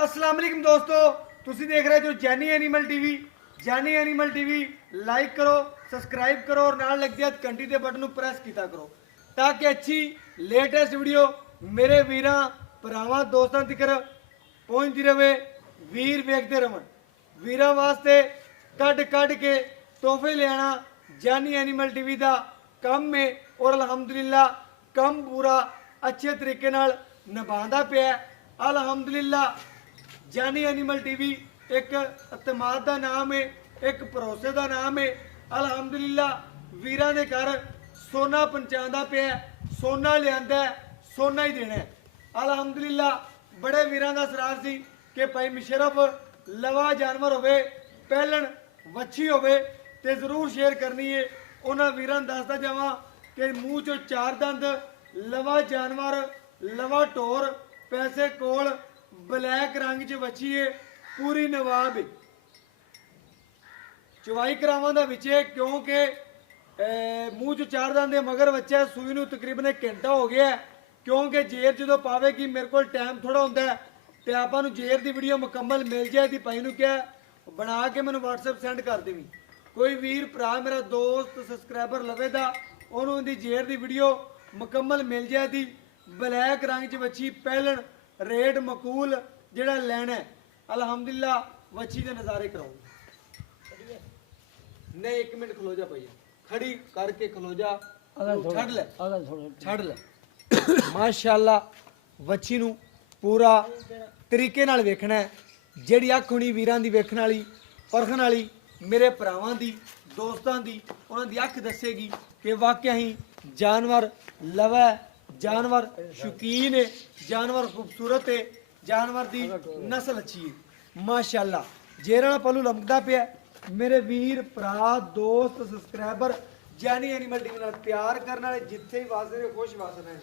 अस्सलाम वालेकुम दोस्तों, तुसी देख रहे जो Jaini animal TV. Jaini animal TV like करो, सब्सक्राइब करो और नाल लग दिया घंटी के बटन प्रेस किया करो ताकि अच्छी लेटेस्ट वीडियो मेरे वीरां भरावां दोस्तों तक पहुंचती रहे। वीर वेखते रहन, वीरां वास्ते कट के तोहफे ले आना जैनी एनिमल टीवी का काम है और अलहमदुलिल्लाह काम पूरा अच्छे तरीके नाल निभांदा पिया। अलहमदुलिल्लाह जैनी एनिमल टीवी एक अतमाद का नाम है, एक भरोसे का नाम है। अलहमदुलिल्लाह वीरां दे घर सोना पहुंचादा पिया, सोना लियांदा है, सोना ही देना है। अलहमदुलिल्लाह बड़े वीरां दा सरार सी कि भाई मुशर्रफ लवा जानवर होवे, पहलन वच्छी होवे ते जरूर शेयर करनी है। उन्हां वीरां दसदा जावां कि मूँह चो चार दंद लवा जानवर, लवा टोर, पैसे कोल, ब्लैक रंग च वच्छी है, पूरी नवाब है। चवाई करावां दा विच है क्योंकि मूँह चो चार दंद दे मगर बच्चा सूई नूं तकरीबन एक घंटा हो गया है। क्योंकि जेर जो पावेगी मेरे को टाइम थोड़ा होंदा है ते आपां नूं जेर दी वीडियो मुकम्मल मिल जाए। भाई नूं क्या बना के मैनूं WhatsApp सेंड कर देवी। कोई वीर भरा मेरा दोस्त सबसक्राइबर लवे दा उन्होंने दी जेर दी वीडियो मुकम्मल मिल जाए दी। ब्लैक रंग च वच्छी पहलन रेट मकूल जेड़ा लैना है। अलहमदुलिल्लाह वच्छी के नज़ारे कराऊँ। नहीं एक मिनट खलो जा भैया, खड़ी करके खलो जा, छड़ ले माशाअल्लाह वच्छी नूं पूरा तरीके नाल वेखना है। जेड़ी अख होनी वीरां दी वेखण वाली परखण वाली मेरे भरावां दी दोस्तां दी उन्हां दी अख दसेगी कि वाकई ही जानवर लवा है, जानवर शौकीन है, जानवर खूबसूरत है, जानवर दी नस्ल अच्छी है माशाअल्लाह। जेर वाला पलू लमकदा पिया। मेरे वीर भरा दोस्त सबसक्राइबर जैनी एनिमल टीवी नाल प्यार करने वाले जिथे भी वास रहे खुश वास रहे।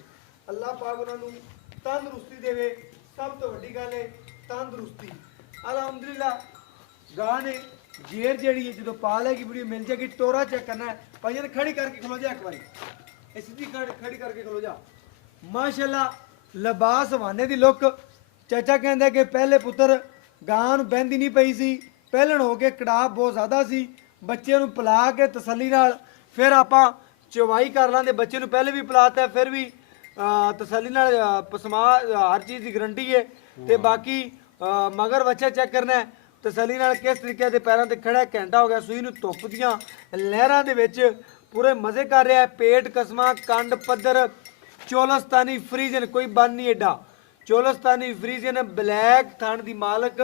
अल्लाह पाक उन्होंने तंदुरुस्ती देवे, सब तो वड्डी गल है तंदुरुस्ती। अलहमदुलिल्लाह गां ने जेर जेड़ी है जो पा लेगी वीडियो मिल जाएगी। टोरा चेक करना है भाई ने खड़ी करके खलो जा, एक बारी सीधी खड़ी करके खलो जा। माशाअल्लाह लिबास हवाने दी लुक। चाचा कहंदा कि पहले पुत्र गां नूं बहंदी नहीं पई सी, पहलन हो के कड़ाह बहुत ज़्यादा सी, बच्चे नूं पिला के तसल्ली नाल फिर आपां चवाई कर लांदे। बच्चे नूं पहले भी पिलाता है फिर भी तसल्ली नाल पसमा हर चीज़ की गारंटी है। ते बाकी मगर बच्चा चेक करना है तसल्ली नाल किस तरीके दे पैरां ते खड़ा है। घंटा हो गया सूई नूं धुप्प दियां लहरां दे विच पूरे मज़े कर रहा है। पेट कसमा कंड पद्धर चोलस्तानी फ्रीजन कोई बन नहीं एडा चोलस्तानी फ्रीजन ब्लैक थान दी मालक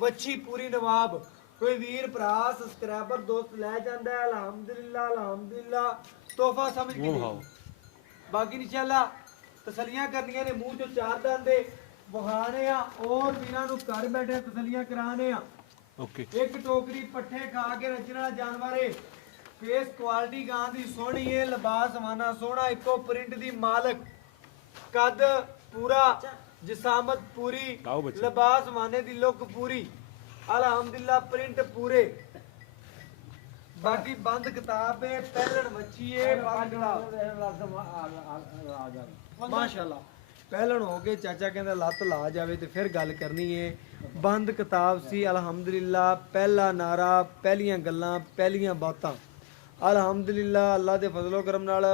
वच्छी पूरी नवाब। कोई वीर भरा सब्सक्राइबर दोस्त लै जांदा है। अलहमदुलिल्लाह अलहमदुलिल्लाह तोहफा समझ के बाकी इंशाअल्लाह तसलियां करनियां ने। मूँह चो चार दंद बहाने और वीरां नूं घर बैठे तसलियां कराने एक टोकरी पट्ठे खा के रजने वाला जानवर है। फेस क्वालिटी गां दी सोहनी है, लिबास हवाना सोहना, इको प्रिंट दी मालक, कद पूरा, जिसामत पूरी, लिबास हवाने दी लुक पूरी। अलहमदुलिल्लाह प्रिंट पूरे। बाकी बंद किताब है, पहलन वच्छी है, माशाअल्लाह पहलन हो गए। चाचा कहता लत ला जाए तो फिर गल करनी है। बंद किताब सी अलहमदुलिल्लाह। पहला नारा, पहलियां गल्लां, पहलियां बातां। अलहमदुलिल्लाह अल्लाह के फजलो करम नाल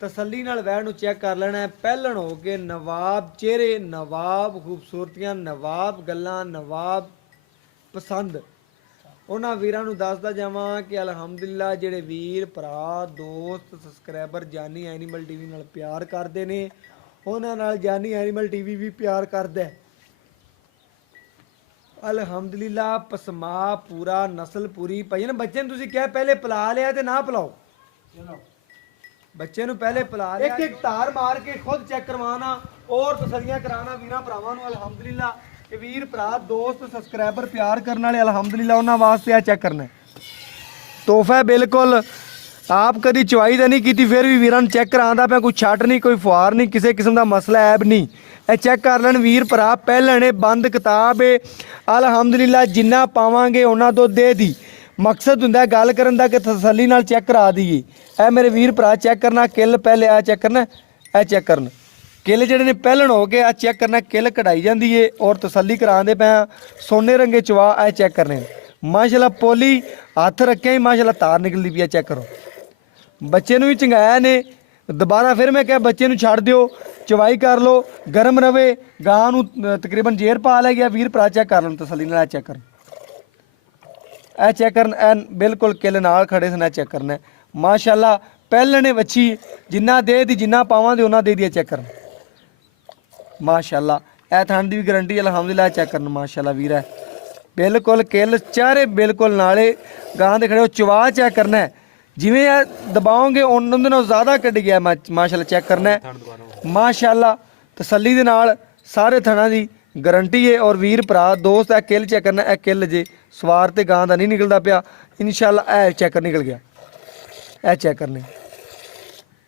तसल्ली नाल वैड़ नूं चेक कर लेना है। पहलन हो गए नवाब चेहरे, नवाब खूबसूरतियां, नवाब गल्लां, नवाब पसंद। उन्हां वीरां नूं दसदा जावां कि अलहमदुलिल्लाह जेड़े वीर भरा दोस्त सबसक्राइबर जैनी एनिमल टीवी नाल प्यार करदे ने उन्हां नाल जैनी एनिमल टीवी भी प्यार करदा है। अलहमदुलिल्लाह पसमा पूरा, नस्ल पूरी। भाई ना बच्चे तुसीं क्या पहले पिला लिया तो ना पिलाओ, बच्चे नूं पहले पिला लिया। एक एक तार मार के खुद चेक करवाना और तसलियां कराना वीरां भरावां नूं। अलहमदुलिल्लाह वीर भरा दोस्त सबसक्राइबर प्यार करने वाले अलहमदुलिल्लाह उन्हां वास्ते आ चेक करना तोहफा बिल्कुल आप कभी चवाई तो नहीं की फिर भी वीरां नूं चेक करांदा पिया। कोई छट नहीं, कोई फुहार नहीं, किसी किस्म का मसला ऐब नहीं। ये चेक कर लैन वीर भरा पहलन है, बंद किताब है। अलहमदुलिल्लाह जिन्ना पावांगे उन्ना दुध दे दी। मकसद हुंदा है गल करन दा कि तसल्ली नाल चेक करा दईए। ए मेरे वीर भरा चेक करना किल पहले आ चेक करना, ए चेक करना ਕਿੱਲ ਜਿਹੜੇ ਨੇ ਪਹਿਲਣ ਹੋ ਕੇ ਆ ਚੈੱਕ ਕਰਨਾ, ਕਿੱਲ ਕਢਾਈ ਜਾਂਦੀ ਏ ਔਰ ਤਸੱਲੀ ਕਰਾਉਂਦੇ ਪਿਆ। ਸੋਨੇ ਰੰਗੇ ਚਵਾ ਇਹ ਚੈੱਕ ਕਰਨੇ ਮਾਸ਼ਾਅੱਲਾ। ਪੋਲੀ ਹੱਥ ਰੱਖਿਆ ਹੀ ਮਾਸ਼ਾਅੱਲਾ ਤਾਰ ਨਿਕਲਦੀ ਪਈ ਆ, ਚੈੱਕ ਕਰੋ। ਬੱਚੇ ਨੂੰ ਵੀ ਚੰਗਾਇਆ ਨੇ। ਦੁਬਾਰਾ ਫਿਰ ਮੈਂ ਕਿਹਾ ਬੱਚੇ ਨੂੰ ਛੱਡ ਦਿਓ, ਚਵਾਈ ਕਰ ਲਓ, ਗਰਮ ਰਵੇ। ਗਾਂ ਨੂੰ ਤਕਰੀਬਨ ਜੇਰ ਪਾ ਲੈ ਗਿਆ। ਵੀਰ ਭਰਾ ਚੈੱਕ ਕਰ ਲੈਣ ਤਸੱਲੀ ਨਾਲ, ਇਹ ਚੈੱਕ ਕਰਨ, ਇਹ ਚੈੱਕ ਕਰਨ, ਐਨ ਬਿਲਕੁਲ ਕਿੱਲ ਨਾਲ ਖੜੇ ਸਨ। ਚੈੱਕ ਕਰਨਾ ਮਾਸ਼ਾਅੱਲਾ। ਪਹਿਲੇ ਨੇ ਵੱਛੀ ਜਿੰਨਾ ਦੇ ਦੀ, ਜਿੰਨਾ ਪਾਵਾਂ ਦੇ ਉਹਨਾਂ ਦੇ ਦੀ, ਚੈੱਕ ਕਰਨ ਮਾਸ਼ਾਅੱਲਾ। ਇਹ ਥਣ ਦੀ ਵੀ ਗਰੰਟੀ ਅਲਹਮਦੁਲਿਲਾ, ਚੈੱਕ ਕਰਨ ਮਾਸ਼ਾਅੱਲਾ। ਵੀਰ ਹੈ ਬਿਲਕੁਲ ਕਿੱਲ ਚਾਰੇ ਬਿਲਕੁਲ ਨਾਲੇ ਗਾਂ ਦੇ ਖੜੇ ਹੋ। ਚਵਾ ਚੈੱਕ ਕਰਨਾ ਹੈ, ਜਿਵੇਂ ਇਹ ਦਬਾਓਗੇ ਉਹਨਾਂ ਦੇ ਨਾਲ ਜ਼ਿਆਦਾ ਕੱਢ ਗਿਆ ਮਾਸ਼ਾਅੱਲਾ। ਚੈੱਕ ਕਰਨਾ ਹੈ ਮਾਸ਼ਾਅੱਲਾ ਤਸੱਲੀ ਦੇ ਨਾਲ। ਸਾਰੇ ਥਣਾਂ ਦੀ ਗਰੰਟੀ ਹੈ। ਔਰ ਵੀਰ ਭਰਾ ਦੋਸਤ ਇਹ ਕਿੱਲ ਚੈੱਕ ਕਰਨਾ, ਇਹ ਕਿੱਲ ਜੇ ਸਵਾਰ ਤੇ ਗਾਂ ਦਾ ਨਹੀਂ ਨਿਕਲਦਾ ਪਿਆ ਇਨਸ਼ਾਅੱਲਾ। ਇਹ ਚੈੱਕ ਨਿਕਲ ਗਿਆ, ਇਹ ਚੈੱਕ ਕਰਨੇ,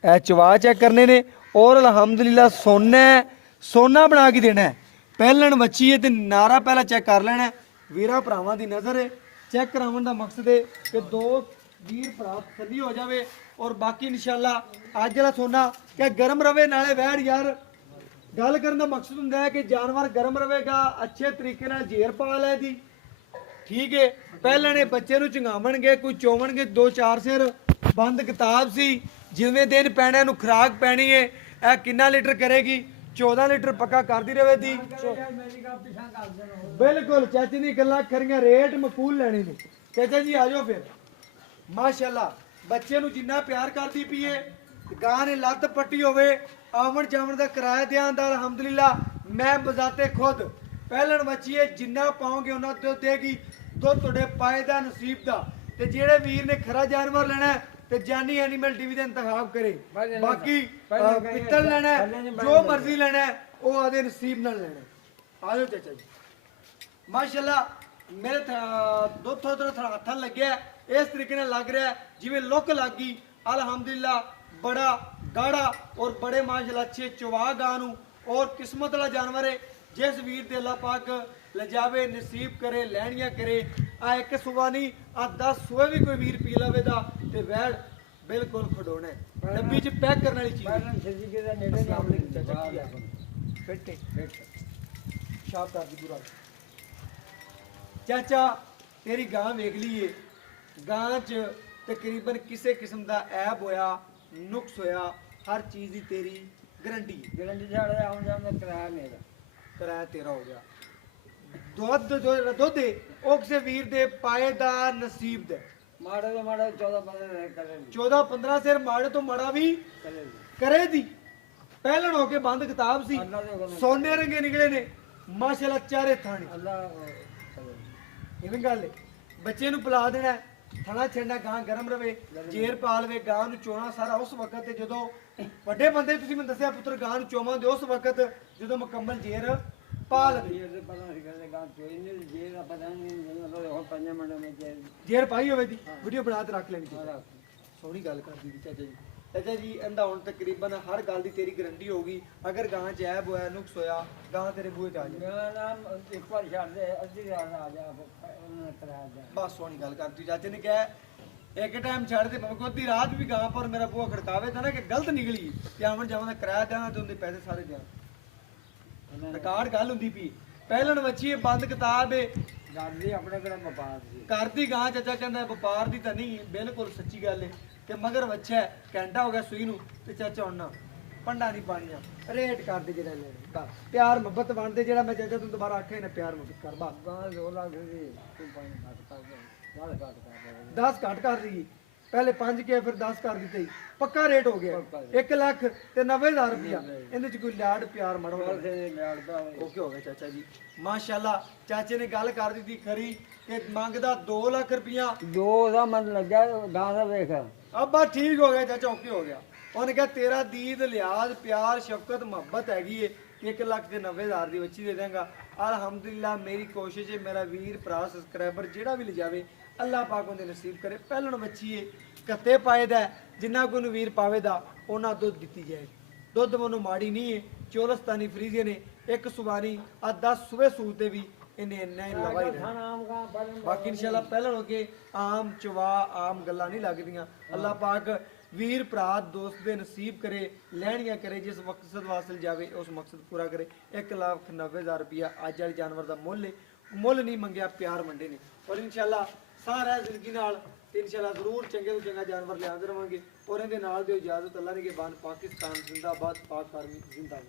ਇਹ ਚਵਾ ਚੈੱਕ ਕਰਨੇ ਨੇ। ਔਰ ਅਲਹਮਦੁਲਿਲਾ ਸੋਨਾ ਬਣਾ ਕੇ ਦੇਣਾ ਹੈ। ਪਹਿਲਣ ਵੱਛੀ ਹੈ ਤੇ ਨਾਰਾ ਪਹਿਲਾਂ ਚੈੱਕ ਕਰ ਲੈਣਾ। ਵੀਰਾਂ ਭਰਾਵਾਂ ਦੀ ਨਜ਼ਰ ਹੈ, ਚੈੱਕ ਕਰਾਉਣ ਦਾ ਮਕਸਦ ਹੈ ਕਿ ਦੋ ਵੀਰ ਭਰਾ ਤਸੱਲੀ ਹੋ ਜਾਵੇ। ਔਰ ਬਾਕੀ ਇਨਸ਼ਾਅੱਲਾ ਅੱਜ ਵਾਲਾ ਸੋਨਾ ਕਿ ਗਰਮ ਰਵੇ ਨਾਲੇ ਵੈੜ। ਯਾਰ ਗੱਲ ਕਰਨ ਦਾ ਮਕਸਦ ਹੁੰਦਾ ਹੈ ਕਿ ਜਾਨਵਰ ਗਰਮ ਰਵੇਗਾ, ਅੱਛੇ ਤਰੀਕੇ ਨਾਲ ਜੇਰ ਪਾ ਲੈ ਦੀ, ਠੀਕ ਹੈ। ਪਹਿਲਾਂ ਨੇ ਬੱਚੇ ਨੂੰ ਚੰਗਾਵਣਗੇ, ਕੋਈ ਚੋਵਣਗੇ, 2-4 ਸਿਰ ਬੰਦ ਕਿਤਾਬ ਸੀ। ਜਿਵੇਂ ਦਿਨ ਪੈਣਾ ਨੂੰ ਖੁਰਾਕ ਪੈਣੀ ਹੈ। ਇਹ ਕਿੰਨਾ ਲੀਟਰ ਕਰੇਗੀ? 14 ਲੀਟਰ ਪੱਕਾ ਕਰਦੀ ਰਵੇ ਦੀ। ਬਿਲਕੁਲ ਚਾਚੀ ਦੀ ਗੱਲਾਂ ਕਰੀਆਂ, ਰੇਟ ਮਕੂਲ ਲੈਣੇ ਨੇ। ਚਾਚਾ ਜੀ ਆ ਜਾਓ ਫਿਰ ਮਾਸ਼ਾਅੱਲਾ। ਬੱਚੇ ਨੂੰ ਜਿੰਨਾ ਪਿਆਰ ਕਰਦੀ ਪਈਏ, ਗਾਂ ਨੇ ਲੱਤ ਪੱਟੀ ਹੋਵੇ, ਆਵਣ ਜਾਵਣ ਦਾ ਕਿਰਾਇਆ ਦਿਆਂ ਦਾ ਅਲਹਮਦੁਲਿਲਾ। ਮੈਂ ਬਜ਼ਾਤੇ ਖੁਦ ਪਹਿਲਣ ਬੱਚੀਏ ਜਿੰਨਾ ਪਾਓਗੇ ਉਹਨਾਂ ਦੁੱਧ ਦੇਗੀ। ਦੁੱਧ ਤੁਹਾਡੇ ਪਾਏ ਦਾ ਨਸੀਬ ਦਾ। ਤੇ ਜਿਹੜੇ ਵੀਰ ਨੇ ਖਰਾ ਜਾਨਵਰ ਲੈਣਾ ਤੇ ਜਾਨੀ ਐਨੀਮਲ ਟੀਵੀ ਦਾ ਇੰਤਖਾਬ ਕਰੇ। ਬਾਕੀ ਪਿੱਤਲ ਲੈਣਾ, ਜੋ ਮਰਜ਼ੀ ਲੈਣਾ, ਉਹ ਆਦੇ ਨਸੀਬ ਨਾਲ ਲੈਣਾ। ਆ ਜਾਓ ਚਾਚਾ ਜੀ ਮਾਸ਼ਾਅੱਲਾ। ਮੇਰੇ ਦੁੱਧ ਹੱਥਾਂ ਲੱਗਿਆ ਇਸ ਤਰੀਕੇ ਨਾਲ ਲੱਗ ਰਿਹਾ ਜਿਵੇਂ ਲੁੱਕ ਲੱਗ ਗਈ ਅਲਹਮਦੁਲਿਲਾ। ਬੜਾ ਗਾੜਾ ਔਰ ਬੜੇ ਮਾਸ਼ਾਅੱਲਾ ਅੱਛੇ ਚਵਾ ਗਾਂ ਨੂੰ। ਔਰ ਕਿਸਮਤ ਵਾਲਾ ਜਾਨਵਰ ਹੈ ਜਿਸ ਵੀਰ ਦੇ ਅੱਲਾਹ ਪਾਕ ਲਿਜਾਵੇ, ਨਸੀਬ ਕਰੇ, ਲੈਣੀਆਂ ਕਰੇ। ਆ ਇੱਕ ਸੁਬਾ ਨਹੀਂ, ਆ 10 ਸੂਏ ਵੀ ਕੋਈ ਵੀਰ ਪੀ ਲਵੇ ਦਾ ਤੇ ਵੈੜ ਬਿਲਕੁਲ ਖਡੋਣਾ। ਡੱਬੀ 'ਚ ਪੈਕ ਕਰਨ ਵਾਲੀ ਚੀਜ਼। ਸ਼ਾਪ ਕਰ ਦੀ ਪੂਰਾ ਚਾਚਾ। ਤੇਰੀ ਗਾਂ ਵੇਖ ਲਈਏ, ਗਾਂ 'ਚ ਤਕਰੀਬਨ ਕਿਸੇ ਕਿਸਮ ਦਾ ਐਬ ਹੋਇਆ, ਨੁਕਸ ਹੋਇਆ, ਹਰ ਚੀਜ਼ ਦੀ ਤੇਰੀ ਗਰੰਟੀ ਸਾਡੇ ਆਉਣ ਜਾਣ ਦਾ ਕਿਰਾਇਆ ਮੇਰਾ, ਕਿਰਾਇਆ ਤੇਰਾ ਹੋ ਗਿਆ। ਦੁੱਧ ਉਹ ਕਿਸੇ ਵੀਰ ਦੇ ਪਾਏ ਦਾ ਨਸੀਬ ਦਾ। ਮਾੜੇ ਤੋਂ ਮਾੜਾ 14-15 ਕਰੇ, 14-15 ਸਿਰ ਮਾੜੇ ਤੋਂ ਮਾੜਾ ਵੀ ਕਰੇ ਦੀ। ਪਹਿਲਣ ਹੋ ਕੇ ਬੰਦ ਕਿਤਾਬ ਸੀ, ਸੋਨੇ ਰੰਗੇ ਨਿਕਲੇ ਨੇ ਮਾਸ਼ਾਅੱਲਾ। ਚਾਰੇ ਥਾਣੇ ਇਵੇਂ ਗੱਲ ਹੈ। ਬੱਚੇ ਨੂੰ ਪਿਲਾ ਦੇਣਾ, ਥਣਾ ਛੱਡਣਾ, ਗਾਂ ਗਰਮ ਰਵੇ, ਜੇਰ ਪਾ ਲਵੇ। ਗਾਂ ਨੂੰ ਚੋਣਾ ਸਾਰਾ ਉਸ ਵਕਤ ਤੇ ਜਦੋਂ ਵੱਡੇ ਬੰਦੇ ਤੁਸੀਂ ਮੈਨੂੰ ਦੱਸਿਆ ਪੁੱਤਰ ਗਾਂ ਨੂੰ ਚੋਵਾਂ ਦੇ ਉਸ ਵਕਤ ਜਦੋਂ ਮੁਕੰਮਲ ਜੇਰ ਪਾ ਲਵੇ। ਜੇਰ ਪਾਈ ਹੋਵੇ ਦੀ ਵੀਡੀਓ ਬਣਾ ਕੇ ਰੱਖ ਲੈਣੀ। ਸੋਹਣੀ ਗੱਲ ਕਰਦੀ ਸੀ ਚਾਚਾ ਜੀ। ਚਾਚਾ ਜੀ ਇਹਦਾ ਹੁਣ ਤਕਰੀਬਨ ਹਰ ਗੱਲ ਦੀ ਤੇਰੀ ਗਰੰਟੀ ਹੋਊਗੀ। ਅਗਰ ਗਾਂ 'ਚ ਐਬ ਹੋਇਆ, ਨੁਕਸ ਹੋਇਆ, ਗਾਂ ਤੇਰੇ ਬੂਹੇ 'ਚ ਆ ਜਾਏ। ਇੱਕ ਵਾਰ ਛੱਡ ਦੇ, ਅੱਧੀ ਰਾਤ ਆ ਜਾ ਬਸ ਸੋਹਣੀ ਗੱਲ ਕਰਦੀ। ਚਾਚੇ ਨੇ ਕਿਹਾ ਇੱਕ ਟਾਈਮ ਛੱਡ ਦੇ ਭਾਵੇਂ ਅੱਧੀ ਰਾਤ ਵੀ ਗਾਂ ਪਰ ਮੇਰਾ ਬੂਹਾ ਖੜਕਾਵੇ ਤਾਂ ਨਾ ਕਿ ਗਲਤ ਨਿਕਲੀ ਤੇ ਆਵਣ ਜਾਵਣ ਦਾ ਕਿਰਾਇਆ ਦੇਣਾ ਤੇ ਉਹਦੇ ਪੈਸੇ ਸਾਰੇ ਦੇਣਾ। ਰਿਕਾਰਡ ਗੱਲ ਹੁੰਦੀ ਪਈ। ਪਹਿਲਣ ਵੱਛੀ ਬੰਦ ਕਿਤਾਬ ਏ। ਕਰਦੀ ਆਪਣੇ ਕੋਲ ਵਪਾਰ ਸੀ, ਕਰਦੀ ਗਾਂ। ਚਾਚਾ ਕਹਿੰਦਾ ਵਪਾਰ ਦੀ ਤਾਂ ਨਹੀਂ, ਬਿਲਕੁਲ ਸੱਚੀ ਗੱਲ ਏ। ਤੇ ਮਗਰ ਵੱਛਾ ਘੰਟਾ ਹੋ ਗਿਆ ਸੂਈ ਨੂੰ ਤੇ ਚਾਚਾ ਹੁਣ ਪੰਡਾ ਨਹੀਂ ਪਾਣੀਆਂ। ਰੇਟ ਕਰਦੇ ਜਿਹੜਾ ਲੈਣਾ ਪਿਆਰ ਮੁਹੱਬਤ ਬਣਦੇ ਜਿਹੜਾ ਮੈਂ ਚਾਚਾ ਤੂੰ ਦੁਬਾਰਾ ਆਖਿਆ ਨਾ ਪਿਆਰ ਮੁਹੱਬਤ ਕਰ। ਬਸ ਗਾਂ 2 ਲੱਖ ਦੀ ਤੂੰ 5 ਘੱਟ ਕਰ ਦੇ, 10 ਘੱਟ ਕਰ ਦੇ। 10 ਘੱਟ ਕਰ ਰਹੀ, ਪਹਿਲੇ 5 ਕਿਹਾ ਫਿਰ 10 ਕਰ ਦਿੱਤੇ। ਪੱਕਾ ਰੇਟ ਹੋ ਗਿਆ 1 ਲੱਖ ਤੇ 90,000 ਰੁਪਇਆ। ਇਹਦੇ 'ਚ ਕੋਈ ਲਾਡ ਪਿਆਰ ਮੜੋ ਓਕੇ ਹੋ ਗਿਆ ਚਾਚਾ ਜੀ ਮਾਸ਼ਾਅੱਲਾ। ਚਾਚੇ ਨੇ ਗੱਲ ਕਰ ਦਿੱਤੀ ਖਰੀ ਕਿ ਮੰਗਦਾ 2 ਲੱਖ ਰੁਪਇਆ। 2 ਦਾ ਮਨ ਲੱਗਿਆ ਗਾਂ ਦਾ ਵੇਖ। ਅੱਬਾ ਠੀਕ ਹੋ ਗਿਆ ਚਾਚਾ, ਓਕੇ ਹੋ ਗਿਆ। ਉਹਨੇ ਕਿਹਾ ਤੇਰਾ ਦੀਦ, ਲਿਆਜ਼, ਪਿਆਰ, ਸ਼ਫਕਤ, ਮੁਹੱਬਤ ਹੈਗੀ ਏ, 1 ਲੱਖ ਤੇ 90,000 ਦੀ ਵੱਛੀ ਦੇ ਦੇਂਗਾ। ਅਲਹਮਦੁਲਿਲਾ ਮੇਰੀ ਕੋਸ਼ਿਸ਼ ਹੈ ਮੇਰਾ ਵੀਰ ਭਰਾ ਸਬਸਕ੍ਰਾਈਬਰ ਜਿਹੜਾ ਵੀ ਲਿਜਾਵੇ ਅੱਲਾਹ ਪਾਕ ਉਹਦੇ ਨਸੀਬ ਕਰੇ। ਪਹਿਲਣ ਵੱਛੀ ਏ, ਕੱਤੇ ਪਾਏ ਦਾ, ਜਿੰਨਾ ਕੋਈ ਨੂੰ ਵੀਰ ਪਾਵੇ ਦਾ ਉਹਨਾਂ ਦੁੱਧ ਦਿੱਤੀ ਜਾਏ। ਦੁੱਧ ਮੈਨੂੰ ਮਾੜੀ ਨਹੀਂ ਹੈ, ਚੋਲਸਤਾਨੀ ਫਰੀਜ਼ੇ ਨੇ ਇੱਕ ਸੁਬਾਨੀ ਆ 10 ਸੂਬੇ ਸੂਤੇ ਵੀ ਇਹਨੇ ਇੰਨਾ ਹੀ ਲਵਾਈ ਰਿਹਾ। ਬਾਕੀ ਇਨਸ਼ਾਅੱਲਾ ਪਹਿਲਾਂ ਹੋ ਕੇ ਆਮ ਚਵਾ ਆਮ ਗੱਲਾਂ ਨਹੀਂ ਲੱਗਦੀਆਂ। ਅੱਲਾਹ ਪਾਕ ਵੀਰ ਭਰਾ ਦੋਸਤ ਦੇ ਨਸੀਬ ਕਰੇ, ਲੈਣੀਆਂ ਕਰੇ, ਜਿਸ ਮਕਸਦ ਵਾਸਤੇ ਜਾਵੇ ਉਸ ਮਕਸਦ ਪੂਰਾ ਕਰੇ। 1,90,000 ਰੁਪਇਆ ਅੱਜ ਵਾਲੇ ਜਾਨਵਰ ਦਾ ਮੁੱਲ ਹੈ। ਮੁੱਲ ਨਹੀਂ ਮੰਗਿਆ, ਪਿਆਰ ਮੰਡੇ ਨੇ। ਔਰ ਇਨਸ਼ਾਅੱਲਾ ਸਾਰਾ ਜ਼ਿੰਦਗੀ ਨਾਲ ਤੇ ਇਨਸ਼ਾਅੱਲਾ ਜ਼ਰੂਰ ਚੰਗੇ ਤੋਂ ਚੰਗਾ ਜਾਨਵਰ ਲਿਆਂਦੇ ਰਵਾਂਗੇ। ਔਰ ਇਹਦੇ ਨਾਲ ਦਿਓ ਇਜਾਜ਼ਤ। ਅੱਲਾ ਨੇ ਕੇ ਬਾਨ ਪਾਕਿਸਤਾਨ ਜ਼ਿੰਦਾਬਾਦ, ਪਾਕ ਆਰਮੀ ਜ਼ਿੰਦਾਬਾਦ।